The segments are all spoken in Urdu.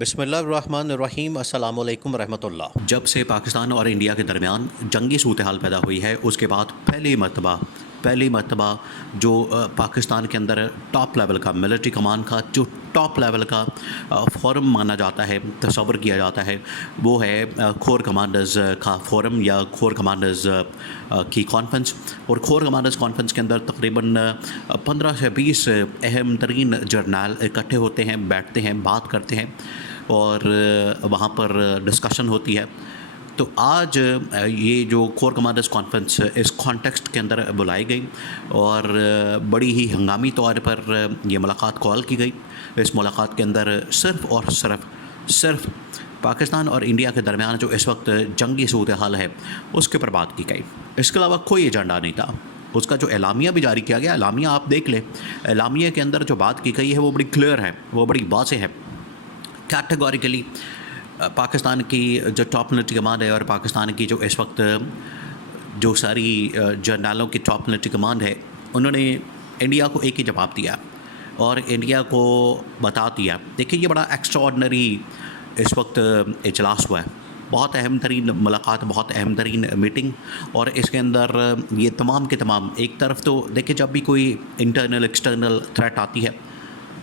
بسم اللہ الرحمن الرحیم، السلام علیکم ورحمۃ اللہ۔ جب سے پاکستان اور انڈیا کے درمیان جنگی صورتحال پیدا ہوئی ہے، اس کے بعد پہلی مرتبہ جو پاکستان کے اندر ٹاپ لیول کا ملٹری کمان کا جو ٹاپ لیول کا فورم مانا جاتا ہے، تصور کیا جاتا ہے، وہ ہے کور کمانڈرز کا فورم یا کور کمانڈرز کی کانفرنس۔ اور کور کمانڈرز کانفرنس کے اندر تقریباً 15 سے 20 اہم ترین جرنیل اکٹھے ہوتے ہیں، بیٹھتے ہیں، بات کرتے ہیں اور وہاں پر ڈسکشن ہوتی ہے۔ تو آج یہ جو کور کمانڈرز کانفرنس اس کانٹیکسٹ کے اندر بلائی گئی اور بڑی ہی ہنگامی طور پر یہ ملاقات کال کی گئی۔ اس ملاقات کے اندر صرف اور صرف پاکستان اور انڈیا کے درمیان جو اس وقت جنگی صورتحال ہے اس کے پر بات کی گئی۔ اس کے علاوہ کوئی ایجنڈا نہیں تھا۔ اس کا جو اعلامیہ بھی جاری کیا گیا، اعلامیہ آپ دیکھ لیں، اعلامیہ کے اندر جو بات کی گئی ہے وہ بڑی کلیئر ہے، وہ بڑی واضح ہے۔ کیٹیگوریکلی پاکستان کی جو ٹاپ ملٹری کمانڈ ہے اور پاکستان کی جو اس وقت جو ساری جرنیلوں کی ٹاپ ملٹری کمانڈ ہے، انہوں نے انڈیا کو ایک ہی جواب دیا اور انڈیا کو بتا دیا۔ دیکھیں، یہ بڑا ایکسٹرا آرڈنری اس وقت اجلاس ہوا ہے، بہت اہم ترین ملاقات، بہت اہم ترین میٹنگ، اور اس کے اندر یہ تمام کے تمام، ایک طرف تو دیکھیں جب بھی کوئی انٹرنل ایکسٹرنل تھریٹ آتی ہے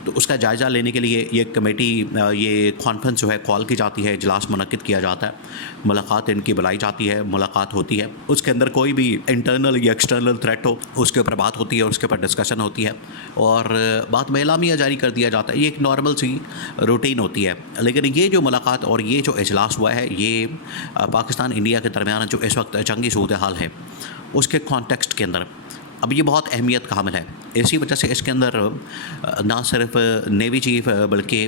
تو اس کا جائزہ لینے کے لیے یہ کمیٹی، یہ کانفرنس جو ہے کال کی جاتی ہے، اجلاس منعقد کیا جاتا ہے، ملاقات ان کی بلائی جاتی ہے، ملاقات ہوتی ہے۔ اس کے اندر کوئی بھی انٹرنل یا ایکسٹرنل تھریٹ ہو، اس کے اوپر بات ہوتی ہے، اس کے اوپر ڈسکشن ہوتی ہے اور بعد میں اعلامیہ جاری کر دیا جاتا ہے۔ یہ ایک نارمل سی روٹین ہوتی ہے۔ لیکن یہ جو ملاقات اور یہ جو اجلاس ہوا ہے، یہ پاکستان انڈیا کے درمیان جو اس وقت جنگی صورتحال ہے اس کے کانٹیکسٹ کے اندر اب یہ بہت اہمیت کا حامل ہے۔ اسی وجہ سے اس کے اندر نہ صرف نیوی چیف بلکہ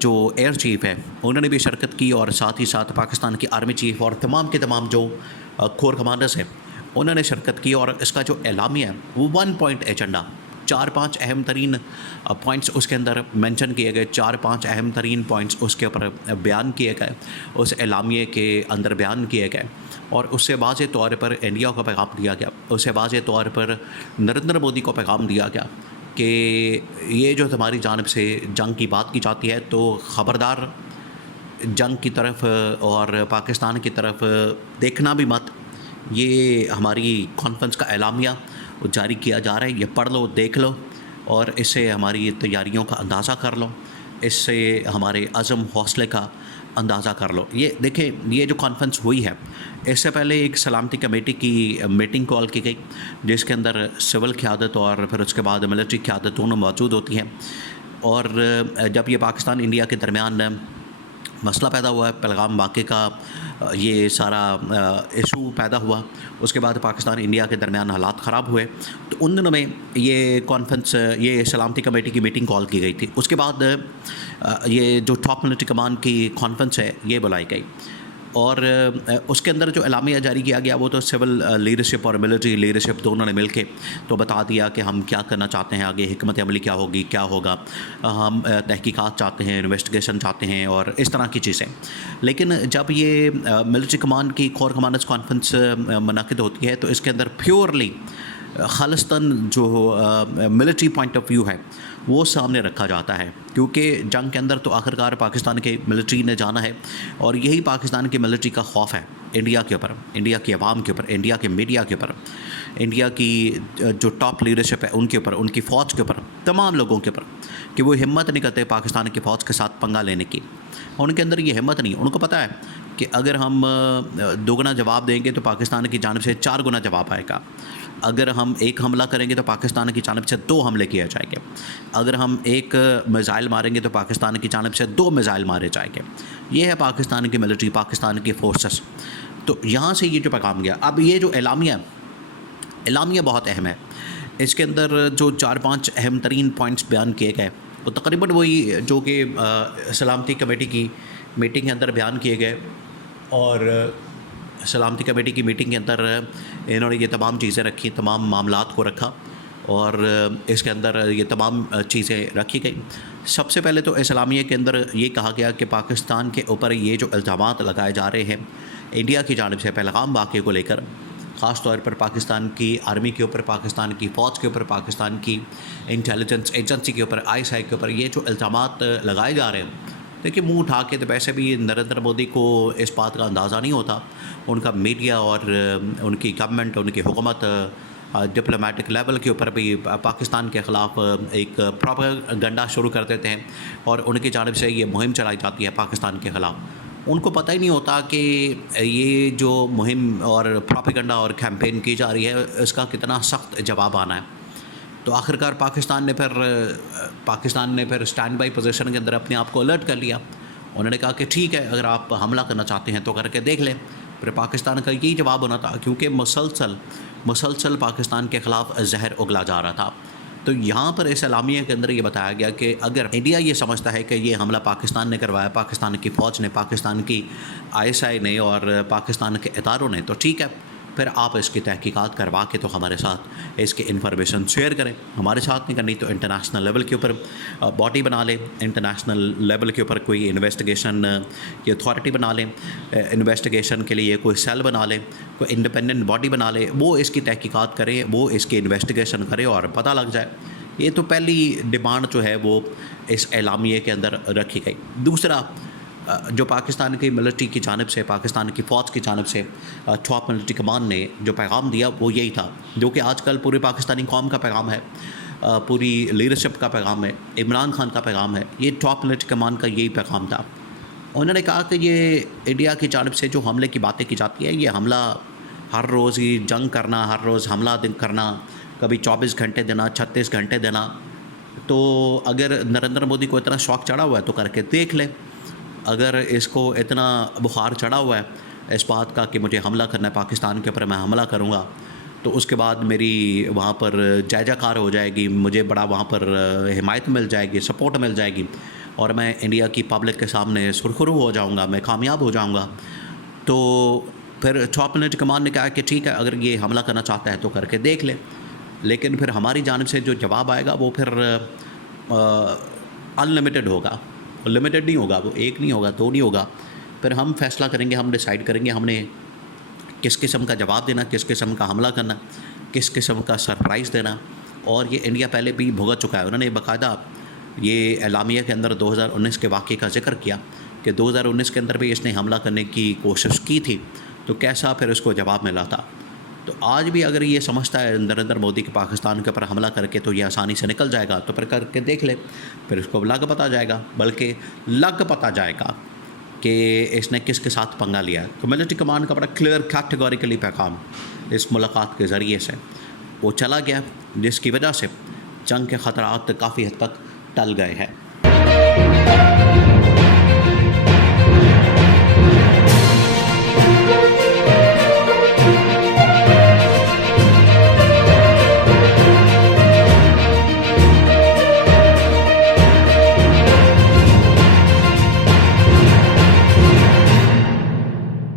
جو ایئر چیف ہے انہوں نے بھی شرکت کی، اور ساتھ ہی ساتھ پاکستان کی آرمی چیف اور تمام کے تمام جو کور کمانڈرز ہیں انہوں نے شرکت کی۔ اور اس کا جو اعلامیہ ہے وہ 1 پوائنٹ ایجنڈا، 4-5 اہم ترین پوائنٹس اس کے اندر مینشن کیے گئے، 4-5 اہم ترین پوائنٹس اس کے اوپر بیان کیے گئے، اس اعلامیے کے اندر بیان کیے گئے، اور اس سے واضح طور پر انڈیا کو پیغام دیا گیا، اس سے واضح طور پر نریندر مودی کو پیغام دیا گیا کہ یہ جو تمہاری جانب سے جنگ کی بات کی جاتی ہے تو خبردار جنگ کی طرف اور پاکستان کی طرف دیکھنا بھی مت۔ یہ ہماری کانفرنس کا اعلامیہ جاری کیا جا رہا ہے، یہ پڑھ لو، دیکھ لو، اور اس سے ہماری تیاریوں کا اندازہ کر لو، اس سے ہمارے عزم حوصلے کا اندازہ کر لو۔ یہ دیکھیں، یہ جو کانفرنس ہوئی ہے اس سے پہلے ایک سلامتی کمیٹی کی میٹنگ کال کی گئی جس کے اندر سول قیادت اور پھر اس کے بعد ملٹری قیادت دونوں موجود ہوتی ہیں۔ اور جب یہ پاکستان انڈیا کے درمیان مسئلہ پیدا ہوا ہے، پہلگام واقعے کا یہ سارا ایشو پیدا ہوا، اس کے بعد پاکستان انڈیا کے درمیان حالات خراب ہوئے، تو ان دنوں میں یہ کانفرنس، یہ سلامتی کمیٹی کی میٹنگ کال کی گئی تھی۔ اس کے بعد یہ جو ٹاپ ملٹری کمان کی کانفرنس ہے یہ بلائی گئی، اور اس کے اندر جو اعلامیہ جاری کیا گیا وہ تو سول لیڈرشپ اور ملٹری لیڈرشپ دونوں نے مل کے تو بتا دیا کہ ہم کیا کرنا چاہتے ہیں، آگے حکمت عملی کیا ہوگی، کیا ہوگا، ہم تحقیقات چاہتے ہیں، انویسٹیگیشن چاہتے ہیں اور اس طرح کی چیزیں۔ لیکن جب یہ ملٹری کمان کی کور کمانڈرز کانفرنس منعقد ہوتی ہے تو اس کے اندر پیورلی خالصتاً جو ملٹری پوائنٹ آف ویو ہے وہ سامنے رکھا جاتا ہے، کیونکہ جنگ کے اندر تو آخرکار پاکستان کے ملٹری نے جانا ہے، اور یہی پاکستان کی ملٹری کا خوف ہے انڈیا کے اوپر، انڈیا کی عوام کے اوپر، انڈیا کے میڈیا کے اوپر، انڈیا کی جو ٹاپ لیڈرشپ ہے ان کے اوپر، ان کی فوج کے اوپر، تمام لوگوں کے اوپر، کہ وہ ہمت نہیں کرتے پاکستان کی فوج کے ساتھ پنگا لینے کی۔ ان کے اندر یہ ہمت نہیں، ان کو پتہ ہے کہ اگر ہم 2 گنا جواب دیں گے تو پاکستان کی جانب سے 4 گنا جواب آئے گا، اگر ہم 1 حملہ کریں گے تو پاکستان کی جانب سے 2 حملے کیے جائیں گے، اگر ہم 1 میزائل ماریں گے تو پاکستان کی جانب سے 2 میزائل مارے جائیں گے۔ یہ ہے پاکستان کی ملٹری، پاکستان کی فورسز۔ تو یہاں سے یہ جو پیغام گیا، اب یہ جو اعلامیہ بہت اہم ہے، اس کے اندر جو 4-5 اہم ترین پوائنٹس بیان کیے گئے وہ تقریباً وہی جو کہ سلامتی کمیٹی کی میٹنگ کے اندر بیان کیے گئے، اور سلامتی کمیٹی کی میٹنگ کے اندر انہوں نے یہ تمام چیزیں رکھی، تمام معاملات کو رکھا، اور اس کے اندر یہ تمام چیزیں رکھی گئیں۔ سب سے پہلے تو اس اعلامیہ کے اندر یہ کہا گیا کہ پاکستان کے اوپر یہ جو الزامات لگائے جا رہے ہیں انڈیا کی جانب سے پہلگام واقعے کو لے کر، خاص طور پر پاکستان کی آرمی کے اوپر، پاکستان کی فوج کے اوپر، پاکستان کی انٹیلیجنس ایجنسی کے اوپر، ISI کے اوپر، یہ جو الزامات لگائے جا رہے ہیں دیکھیے منہ اٹھا کے تو ویسے بھی نریندر مودی کو اس بات کا اندازہ نہیں ہوتا. ان کا میڈیا اور ان کی گورنمنٹ، ان کی حکومت ڈپلومیٹک لیول کے اوپر بھی پاکستان کے خلاف ایک پروپیگنڈا شروع کر دیتے ہیں اور ان کی جانب سے یہ مہم چلائی جاتی ہے پاکستان کے خلاف. ان کو پتہ ہی نہیں ہوتا کہ یہ جو مہم اور پروپیگنڈا اور کیمپین کی جا رہی ہے اس کا کتنا سخت جواب آنا ہے. تو آخرکار پاکستان نے پھر اسٹینڈ بائی پوزیشن کے اندر اپنے آپ کو الرٹ کر لیا. انہوں نے کہا کہ ٹھیک ہے، اگر آپ حملہ کرنا چاہتے ہیں تو کر کے دیکھ لیں. پھر پاکستان کا یہی جواب ہونا تھا، کیونکہ مسلسل پاکستان کے خلاف زہر اگلا جا رہا تھا. تو یہاں پر اس اعلامیہ کے اندر یہ بتایا گیا کہ اگر انڈیا یہ سمجھتا ہے کہ یہ حملہ پاکستان نے کروایا، پاکستان کی فوج نے، پاکستان کی ISI نے اور پاکستان کے اداروں نے، تو ٹھیک ہے، پھر آپ اس کی تحقیقات کروا کے تو ہمارے ساتھ اس کی انفارمیشن شیئر کریں. ہمارے ساتھ نہیں کرنی تو انٹرنیشنل لیول کے اوپر باڈی بنا لیں، انٹرنیشنل لیول کے اوپر کوئی انویسٹیگیشن کی اتھارٹی بنا لیں، انویسٹیگیشن کے لیے کوئی سیل بنا لیں، کوئی انڈیپینڈنٹ باڈی بنا لیں، وہ اس کی تحقیقات کریں، وہ اس کی انویسٹیگیشن کرے اور پتہ لگ جائے. یہ تو پہلی ڈیمانڈ جو ہے وہ اس اعلامیے کے اندر رکھی گئی. دوسرا جو پاکستان کی ملٹری کی جانب سے، پاکستان کی فوج کی جانب سے ٹاپ ملٹری کمان نے جو پیغام دیا وہ یہی تھا، جو کہ آج کل پوری پاکستانی قوم کا پیغام ہے، پوری لیڈرشپ کا پیغام ہے، عمران خان کا پیغام ہے. یہ ٹاپ ملٹری کمان کا یہی پیغام تھا. انہوں نے کہا کہ یہ انڈیا کی جانب سے جو حملے کی باتیں کی جاتی ہے، یہ حملہ ہر روز ہی جنگ کرنا، ہر روز حملہ کرنا، کبھی 24 گھنٹے دینا، 36 گھنٹے دینا. تو اگر نریندر مودی کو اتنا شوق چڑھا ہوا ہے تو کر کے دیکھ لیں. اگر اس کو اتنا بخار چڑھا ہوا ہے اس بات کا کہ مجھے حملہ کرنا ہے پاکستان کے اوپر، میں حملہ کروں گا، تو اس کے بعد میری وہاں پر جے جیکار ہو جائے گی، مجھے بڑا وہاں پر حمایت مل جائے گی، سپورٹ مل جائے گی، اور میں انڈیا کی پبلک کے سامنے سرخرو ہو جاؤں گا، میں کامیاب ہو جاؤں گا. تو پھر ٹاپ ملٹری کمان نے کہا کہ ٹھیک ہے، اگر یہ حملہ کرنا چاہتا ہے تو کر کے دیکھ لیں. لیکن پھر ہماری جانب سے جو جواب آئے گا وہ پھر ان لمیٹڈ ہوگا، لمیٹڈ نہیں ہوگا، وہ ایک نہیں ہوگا، دو نہیں ہوگا. پھر ہم فیصلہ کریں گے، ہم ڈیسائیڈ کریں گے ہم نے کس قسم کا جواب دینا، کس قسم کا حملہ کرنا، کس قسم کا سرپرائز دینا. اور یہ انڈیا پہلے بھی بھگت چکا ہے. انہوں نے باقاعدہ یہ اعلامیہ کے اندر 2019 کے واقعے کا ذکر کیا کہ 2019 کے اندر بھی اس نے حملہ کرنے کی کوشش کی تھی، تو کیسا پھر اس کو جواب ملا تھا. تو آج بھی اگر یہ سمجھتا ہے نریندر مودی کے پاکستان کے اوپر حملہ کر کے تو یہ آسانی سے نکل جائے گا، تو پھر کر کے دیکھ لے، پھر اس کو لگ پتہ جائے گا، بلکہ لگ پتہ جائے گا کہ اس نے کس کے ساتھ پنگا لیا ہے. تو ملٹری کمان کا بڑا کلیئر کیٹیگوریکلی پیغام اس ملاقات کے ذریعے سے وہ چلا گیا، جس کی وجہ سے جنگ کے خطرات کافی حد تک ٹل گئے ہیں.